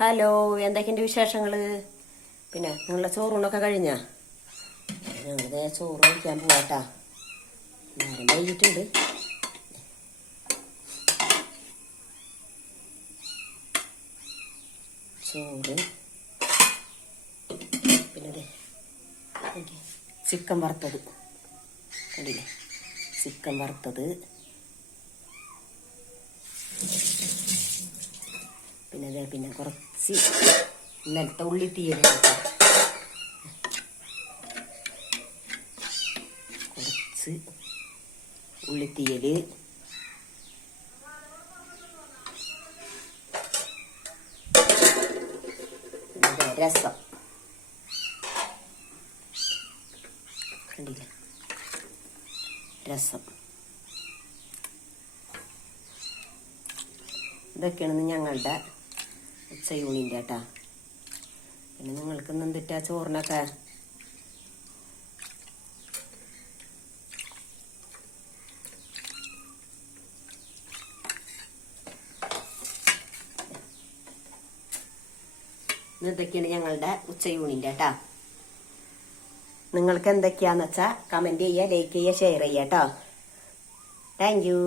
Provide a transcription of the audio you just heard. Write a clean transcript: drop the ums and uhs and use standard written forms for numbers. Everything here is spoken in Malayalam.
ഹലോ, എന്തൊക്കെയുണ്ട് വിശേഷങ്ങള്? പിന്നെ നിങ്ങളുടെ ചോറൂണൊക്കെ കഴിഞ്ഞാ? ഞങ്ങളുടെ ചോറ് കഴിക്കാൻ പോവാട്ടാ. നേരം വൈകിട്ടുണ്ട്. ചോറ് പിന്നെ ചിക്കൻ വറുത്തത് കണ്ടില്ലേ, ചിക്കൻ വറുത്തത്, പിന്നെ കുറച്ച് ഇന്നലത്തെ ഉള്ളിത്തീയൽ, കുറച്ച് ഉള്ളിത്തീയല്, രസം കണ്ടില്ലേ, രസം. ഇതൊക്കെയാണ് ഞങ്ങളുടെ ഉച്ചയൂണിൻ്റെ കേട്ടാ. പിന്നെ നിങ്ങൾക്ക് എന്തിട്ടാ ചോറിനൊക്കെ? ഇതൊക്കെയാണ് ഞങ്ങളുടെ ഉച്ചയൂണിൻ്റെ കേട്ടാ. നിങ്ങൾക്ക് എന്തൊക്കെയാന്ന് വെച്ചാൽ കമൻറ്റ് ചെയ്യുക, ലൈക്ക് ചെയ്യുക, ഷെയർ ചെയ്യുക കേട്ടോ. Thank you.